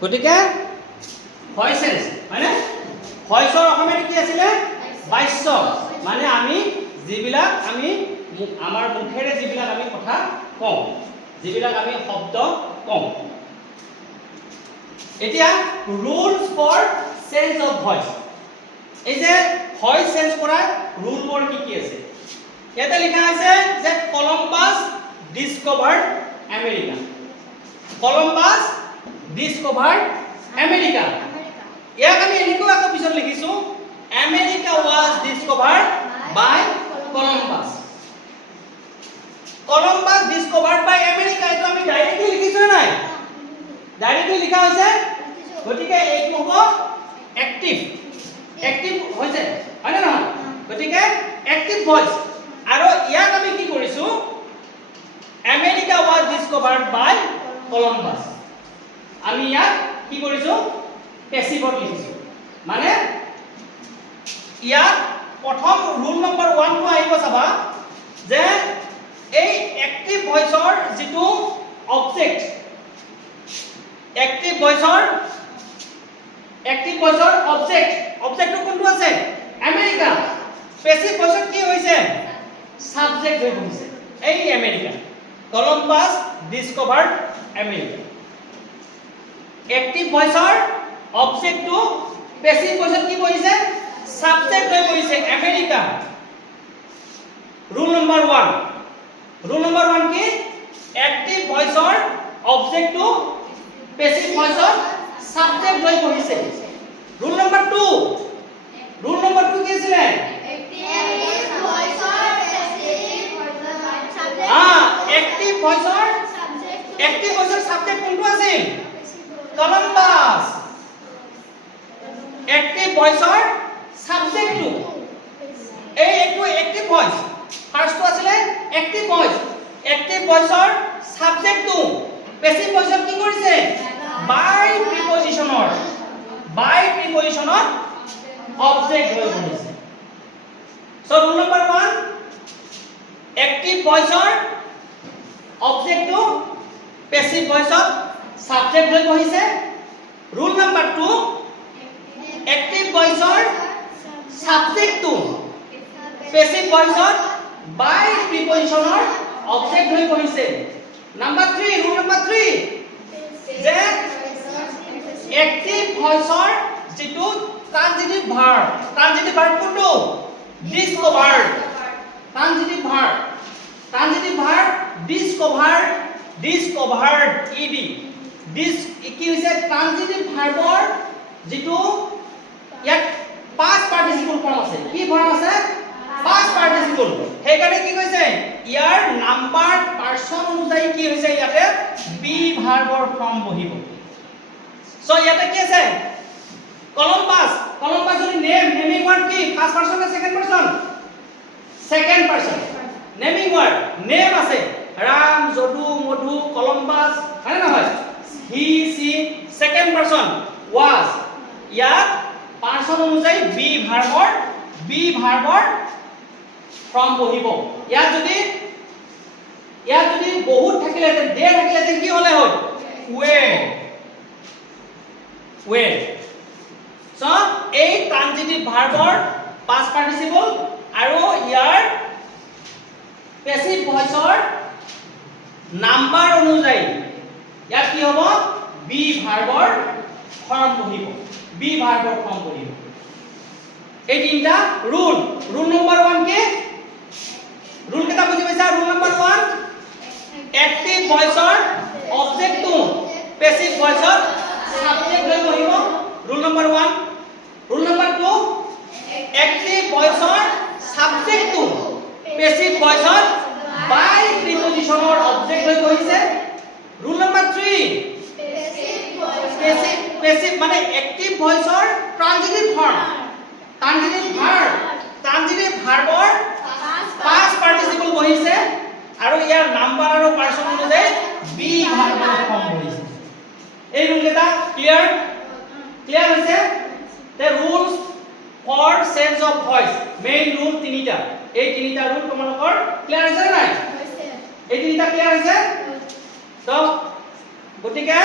গতিকে voice sense হয়নে ভয়েসৰ অসমীয়াত কি আছিলে বাক্য মানে আমি যিবিলাক আমি আমাৰ মুখেৰে যিবিলাক আমি কথা কওঁ যিবিলাক আমি শব্দ কওঁ এতিয়া rules for change of voice এই যে ভয়েস চেঞ্জ কৰা ৰুলবোৰ কি আছে ইয়াতে লিখা আছে যে Columbus discovered America Columbus discovered America ইয়াক আমি এনেকৈ আকৌ পিছত লিখিছো America was discovered by Columbus Columbus discovered by America এটো আমি ডাইৰেক্টলি লিখিছো নাই ডাইৰেক্টলি লিখা হৈছে গতিকে এইটো হ'ব এক্টিভ এক্টিভ হৈছে হয় না গতিকে এক্টিভ ভয়েস আৰু ইয়াক আমি কি কৰিছো America was discovered by Columbus আমি ইয়াক কি কৰিছো পেসিভত লিখিছো মানে ইয়াত প্ৰথম ৰুল নম্বৰ 1 টো আহিব চাবা যে এই এক্টিভ ভয়েসৰ যেটো অবজেক্ট এক্টিভ ভয়েসৰ অবজেক্টটো কোনটো আছে আমেৰিকা পেসিভ ভয়েসত কি হৈছে সাবজেক্ট হৈ গৈছে এই America Columbus discovered America active ভয়েসৰ অবজেক্টটো পেসিভ ভয়েসত কি কৰিছে সাবজেক্ট হৈ গৈছে আমেৰিকা ৰুল নম্বৰ 1 কি এক্টিভ ভয়েসৰ অবজেক্টটো পেসিভ ভয়েসত সাবজেক্ট হৈ গৈছে ৰুল নম্বৰ 2 কি আছিল এক্টিভ ভয়েসৰ সাবজেক্ট কোনটো আছিল কলম্বাস এক্টিভ ভয়েসৰ সাবজেক্টটো এইটো এক্টিভ ভয়েস ফাৰ্স্টটো আছিল এক্টিভ ভয়েসৰ সাবজেক্টটো পেসিভ ভয়েসত কি কৰিছে বাই প্ৰিপজিশনৰ অবজেক্ট হৈ গৈছে সো ৰুল নম্বৰ 1 এক্টিভ ভয়েসৰ অবজেক্টটো পেসিভ ভয়েসত সাবজেক্ট হৈ গৈছে ৰুল নম্বৰ 2 এক্টিভ ভয়েসৰ সাবজেক্টটো পেসিভ ভয়েসত বাই প্ৰিপজিশনৰ অবজেক্ট হৈ গৈছে নাম্বাৰ 3 ৰুল নম্বৰ 3 যে এক্টিভ ভয়েসৰ যেটো ট্ৰানজিটিভ ভাৰ্ব কোনটো ডিসকভাৰ্ড ট্ৰানজিটিভ ভাৰ্ব ডিসকভাৰ্ড ইডি কি হৈছে ট্ৰানজিটিভ ভাৰ্বৰ যেটো ইয়াত পাস্ট পাৰ্টিসিপল ফৰ্ম আছে কি ফৰ্ম আছে পাস্ট পাৰ্টিসিপল সেই কাৰণে কি কৈছে ইয়াৰ নাম্বাৰ পাৰসন অনুযায়ী কি হৈছে ইয়াতে বি ভাৰ্বৰ ফৰ্ম বহিব সো ইয়াতে কি আছে কলম্বাস যদি নেমিং ওয়ার্ড কি ফার্স্ট পারসন না second person naming word name আছে রাম যদু মধু কলম্বাস হয় না হয় হি সি সেকেন্ড পারসন ওয়াজ ইয়াত পারসন অনুযায়ী বি ভাৰ্বৰ ফর্ম বহিব ইয়াত যদি বহুত থাকিলে দে থাকিলে কি হলে হয় ওয়ে সো এই ট্ৰানজিটিভ ভাৰ্বৰ পাস্ট পাৰ্টিসিপল আৰু ইয়াৰ পেসিভ ভয়েসৰ নাম্বাৰ অনুযায়ী ইয়াত কি হ'ব বি ভাৰ্বৰ ফৰ্ম বহিব এই তিনটা ৰুল নম্বৰ 1 কি ৰুল কেটা বুজি পাইছা ৰুল নম্বৰ 1 এক্টিভ ভয়েসৰ অবজেক্টটো পেসিভ ভয়েসত সাবজেক্ট হৈ বহিব rule number 1 rule number 2 active ভয়েসৰ সাবজেক্টটো পেসিভ ভয়েসত বাই প্ৰিপজিশনৰ অবজেক্ট হৈ বহিছে ৰুল নম্বৰ 3 পেসিভ মানে এক্টিভ ভয়েসৰ ট্ৰানজিটিভ ভাৰ্বৰ পাস্ট পাৰ্টিসিপল বহিছে আৰু ইয়াৰ নাম্বাৰ আৰু পাৰসন অনুযায়ী বি ভাৰ্বৰ ফৰ্ম বহিছে এই ৰুল কেটা ক্লিয়াৰ হৈছে the rules for change of voice main rule তিনিটা এই তিনিটা ৰুল তোমালোকৰ ক্লিয়াৰ হৈছে নাই এই তিনিটা ক্লিয়াৰ হৈছে তো গতিকে